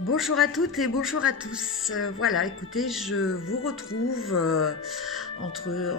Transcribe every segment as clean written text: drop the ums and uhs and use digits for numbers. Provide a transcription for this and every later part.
Bonjour à toutes et bonjour à tous. Voilà, écoutez, je vous retrouve entre,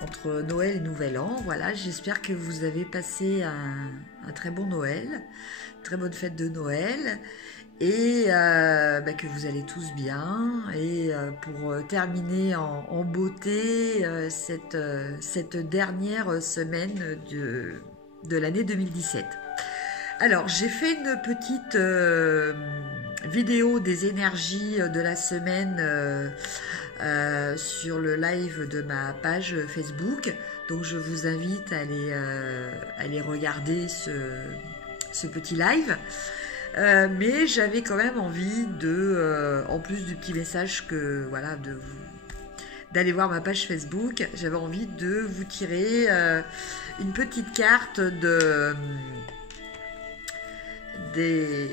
entre Noël et Nouvel An. Voilà, j'espère que vous avez passé un très bon Noël, très bonne fête de Noël et que vous allez tous bien. Et pour terminer en beauté cette dernière semaine de l'année 2017. Alors, j'ai fait une petite vidéo des énergies de la semaine sur le live de ma page Facebook. Donc, je vous invite à aller regarder ce petit live. Mais j'avais quand même envie en plus du petit message que voilà, d'aller voir ma page Facebook, j'avais envie de vous tirer une petite carte des,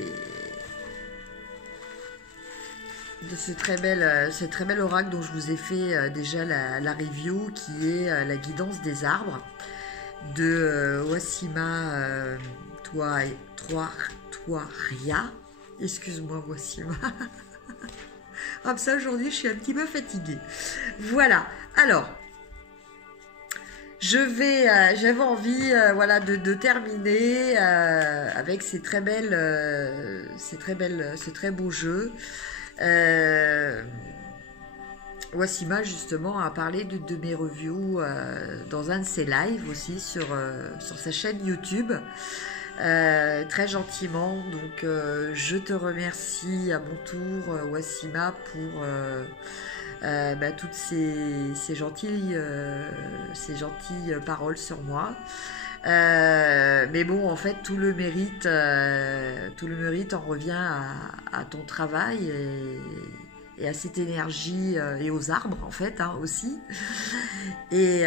de ce très bel oracle dont je vous ai fait déjà la review, qui est la guidance des arbres de Wassima Toaria. Excuse-moi Wassima. Comme ça aujourd'hui je suis un petit peu fatiguée. Voilà, alors j'avais envie, voilà, de terminer avec ces très ce très beau jeu. Wassima justement a parlé de mes reviews dans un de ses lives aussi sur sa chaîne YouTube. Très gentiment, donc je te remercie à mon tour, Wassima, pour toutes ces gentilles paroles sur moi. Mais bon, en fait, tout le mérite en revient à ton travail et à cette énergie et aux arbres, en fait, hein, aussi. Et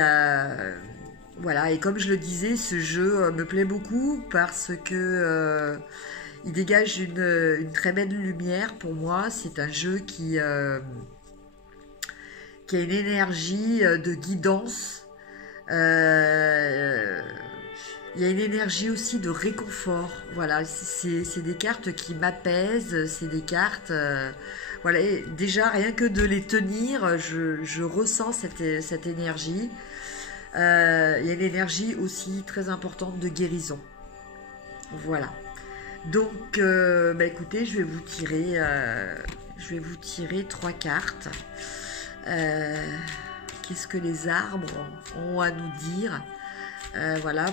voilà, et comme je le disais, ce jeu me plaît beaucoup parce que il dégage une très belle lumière pour moi. C'est un jeu qui a une énergie de guidance. Il y a une énergie aussi de réconfort. Voilà, c'est des cartes qui m'apaisent. C'est des cartes... voilà, et déjà, rien que de les tenir, je ressens cette énergie. Il y a une énergie aussi très importante de guérison. Voilà. Donc, écoutez, je vais vous tirer 3 cartes. Qu'est-ce que les arbres ont à nous dire, voilà,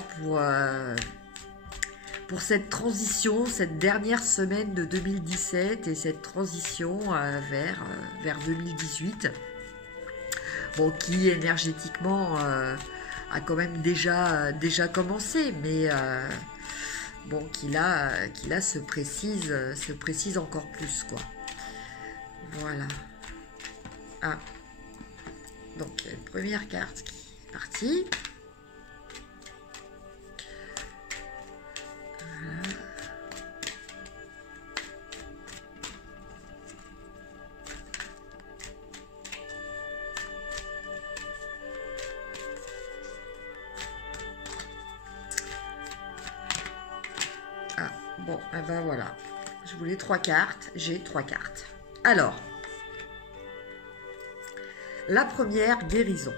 pour cette transition, cette dernière semaine de 2017 et cette transition vers 2018, bon, qui énergétiquement a quand même déjà commencé, mais bon, qui là se précise encore plus, quoi. Voilà. Ah. Donc, il y a une première carte qui est partie. Voilà. Ah, bon, eh ben voilà. Je voulais 3 cartes, j'ai 3 cartes. Alors, la première, guérison.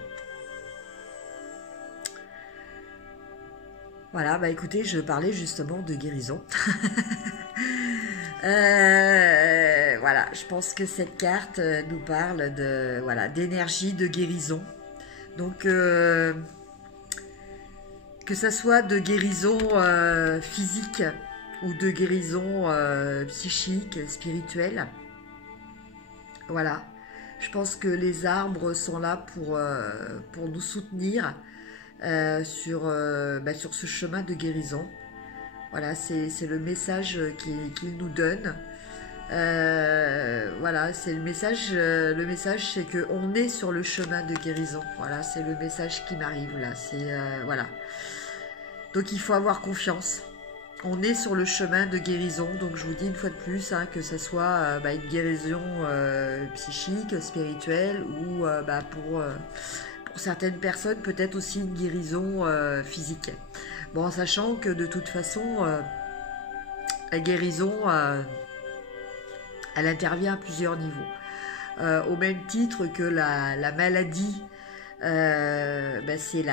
Voilà, bah écoutez, je parlais justement de guérison. Voilà, je pense que cette carte nous parle d'énergie, de guérison. Donc, que ça soit de guérison physique ou de guérison psychique, spirituelle. Voilà. Je pense que les arbres sont là pour nous soutenir sur ce chemin de guérison. Voilà, c'est le message qu'ils nous donnent. Voilà, c'est le message c'est qu'on est sur le chemin de guérison. Voilà, c'est le message qui m'arrive là. Voilà. Donc il faut avoir confiance. On est sur le chemin de guérison, donc je vous dis une fois de plus, hein, que ce soit une guérison psychique, spirituelle, ou pour certaines personnes, peut-être aussi une guérison physique. Bon, en sachant que de toute façon, la guérison, Elle intervient à plusieurs niveaux. Au même titre que la maladie, ben c'est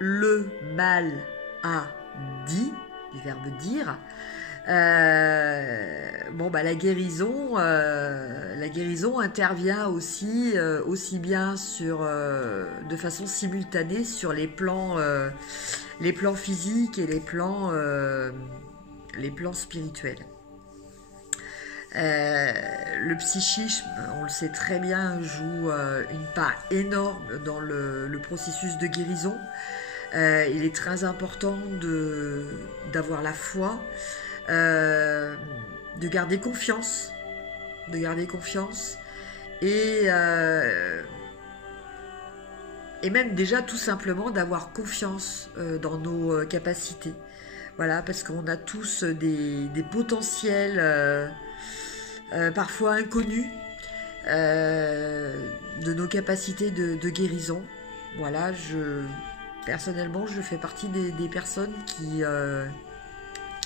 le mal a dit, du verbe dire. Bon, bah, la guérison intervient aussi, aussi bien de façon simultanée sur les plans physiques et les plans spirituels. Le psychisme, on le sait très bien, joue une part énorme dans le processus de guérison. Il est très important d'avoir la foi, de garder confiance, et même déjà tout simplement d'avoir confiance dans nos capacités. Voilà, parce qu'on a tous des potentiels parfois inconnus de nos capacités de guérison. Voilà, personnellement, je fais partie des personnes qui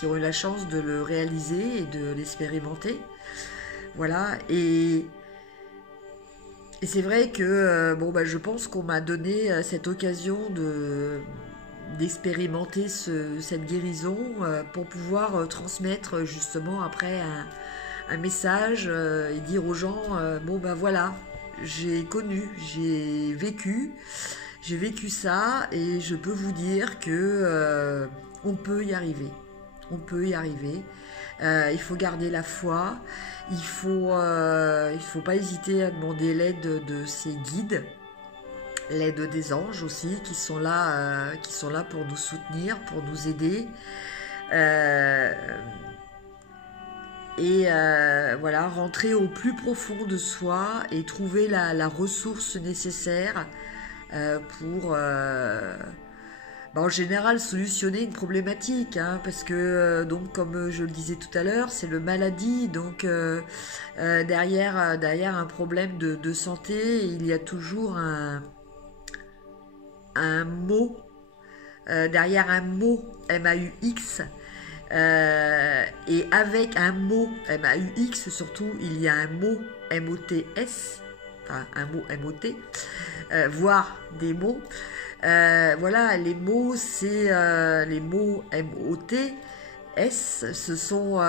ont eu la chance de le réaliser et de l'expérimenter. Voilà, et c'est vrai que je pense qu'on m'a donné cette occasion d'expérimenter cette guérison pour pouvoir transmettre justement après un message et dire aux gens voilà, j'ai connu, j'ai vécu ça et je peux vous dire que on peut y arriver. Il faut garder la foi. Il faut pas hésiter à demander l'aide de ses guides, l'aide des anges aussi qui sont là pour nous soutenir, pour nous aider. Voilà, rentrer au plus profond de soi et trouver la ressource nécessaire pour en général solutionner une problématique, hein, parce que donc comme je le disais tout à l'heure, c'est le maladie, donc derrière un problème de santé, il y a toujours un mot, derrière un mot MAUX, et avec un mot MAUX surtout, il y a un mot MOTS, enfin un mot MOT, voire des mots. Voilà, les mots, c'est les mots MOTS, ce sont,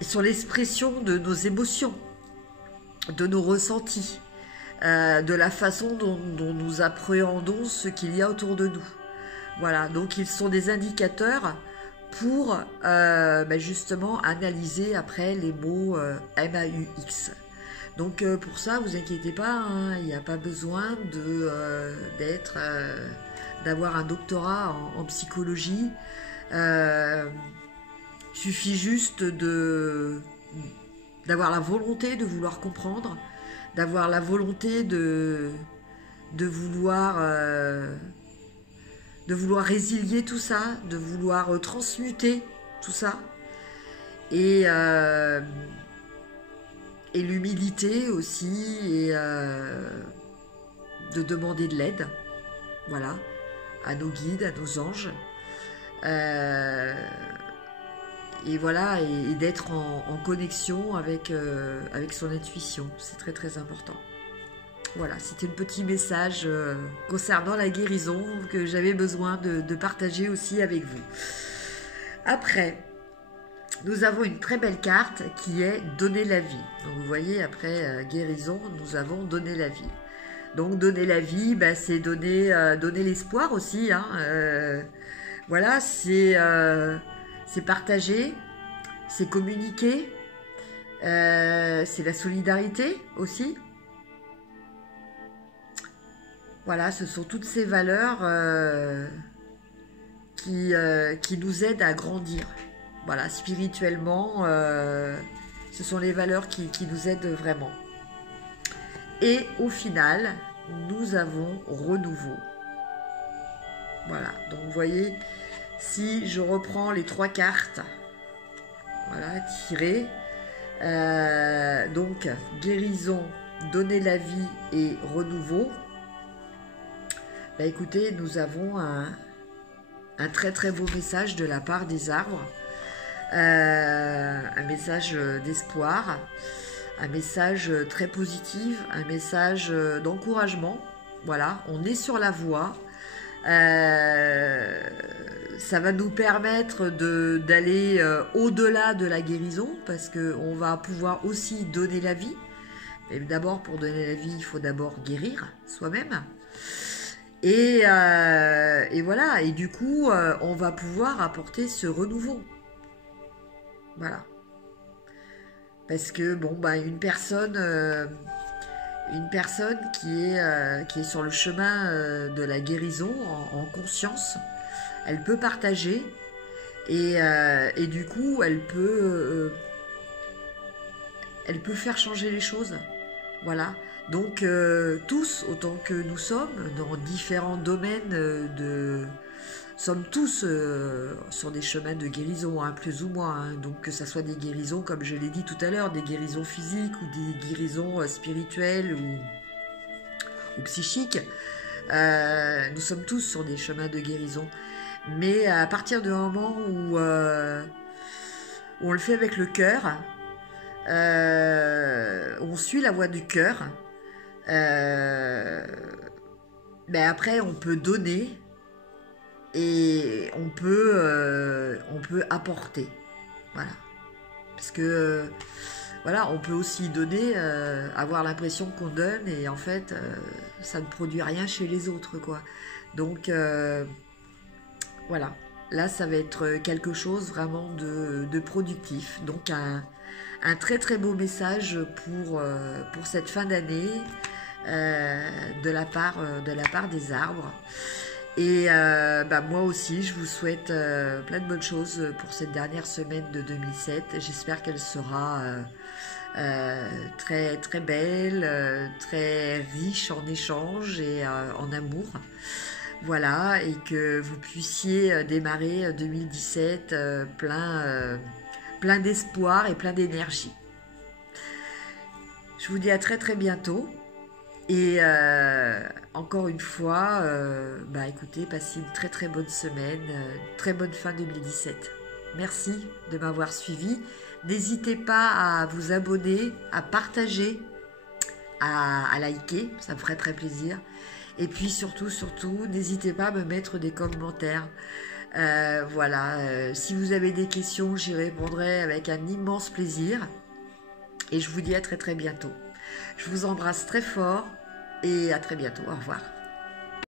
ils sont l'expression de nos émotions, de nos ressentis, de la façon dont nous appréhendons ce qu'il y a autour de nous. Voilà, donc ils sont des indicateurs pour justement analyser après les mots MAUX. Donc pour ça, vous inquiétez pas, hein, il n'y a pas besoin d'avoir un doctorat en psychologie. Suffit juste d'avoir la volonté de vouloir comprendre, d'avoir la volonté de vouloir résilier tout ça, de vouloir transmuter tout ça, et l'humilité aussi, et de demander de l'aide, voilà, à nos guides, à nos anges, et voilà, et d'être en connexion avec son intuition. C'est très très important. Voilà, c'était un petit message concernant la guérison que j'avais besoin de partager aussi avec vous. Après, nous avons une très belle carte qui est donner la vie. Donc vous voyez, après guérison, nous avons donné la vie. Donc donner la vie, c'est donner l'espoir aussi, hein. Voilà, c'est partager, c'est communiquer, c'est la solidarité aussi. Voilà, ce sont toutes ces valeurs qui nous aident à grandir. Voilà, spirituellement, ce sont les valeurs qui nous aident vraiment. Et au final, nous avons renouveau. Voilà, donc vous voyez, si je reprends les 3 cartes, voilà, tirées, donc guérison, donner la vie et renouveau, écoutez, nous avons un très très beau message de la part des arbres, un message d'espoir, un message très positif, un message d'encouragement. Voilà, on est sur la voie. Ça va nous permettre d'aller au-delà de la guérison, parce qu'on va pouvoir aussi donner la vie. Mais d'abord, pour donner la vie, il faut d'abord guérir soi-même. Et voilà, et du coup, on va pouvoir apporter ce renouveau. Voilà. Parce que, bon, bah, une personne qui est sur le chemin de la guérison, en conscience, elle peut partager, et du coup, elle peut faire changer les choses. Voilà. Donc, tous, autant que nous sommes, dans différents domaines sommes tous sur des chemins de guérison, hein, plus ou moins. Hein. Donc, que ce soit des guérisons, comme je l'ai dit tout à l'heure, des guérisons physiques ou des guérisons spirituelles ou psychiques, nous sommes tous sur des chemins de guérison. Mais à partir du moment où on le fait avec le cœur, on suit la voie du cœur, ben après on peut donner et on peut apporter, voilà, parce que voilà, on peut aussi donner, avoir l'impression qu'on donne, et en fait ça ne produit rien chez les autres, quoi. Donc voilà, là ça va être quelque chose vraiment de productif. Donc un très très beau message pour cette fin d'année, de la part des arbres. Et bah, moi aussi, je vous souhaite plein de bonnes choses pour cette dernière semaine de 2007. J'espère qu'elle sera très très belle, très riche en échanges et en amour. Voilà, et que vous puissiez démarrer 2017 plein d'espoir et plein d'énergie. Je vous dis à très très bientôt. Et encore une fois, bah écoutez, passez une très très bonne semaine, très bonne fin 2017. Merci de m'avoir suivi. N'hésitez pas à vous abonner, à partager, à liker, ça me ferait très plaisir. Et puis surtout, n'hésitez pas à me mettre des commentaires. Voilà, si vous avez des questions, j'y répondrai avec un immense plaisir. Et je vous dis à très très bientôt. Je vous embrasse très fort et à très bientôt. Au revoir.